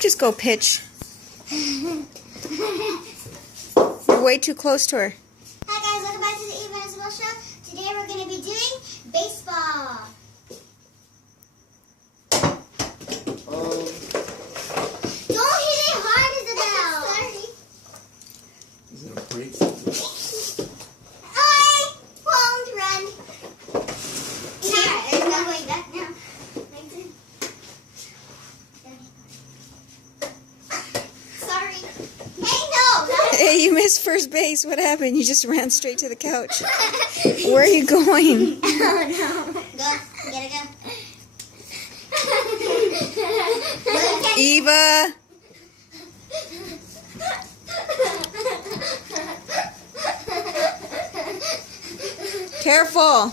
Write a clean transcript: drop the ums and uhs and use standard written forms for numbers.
Don't just go pitch. You're way too close to her. Hi guys, welcome back to the Eva and Isabel Show. Today we're going to be doing baseball. Don't hit it hard, Isabel. Sorry. Is it a break? I won't run. Yeah, there's no way back now. Sorry. Hey, no. Hey, you missed first base. What happened? You just ran straight to the couch. Where are you going? Oh no. Go. You gotta go. Eva! Careful!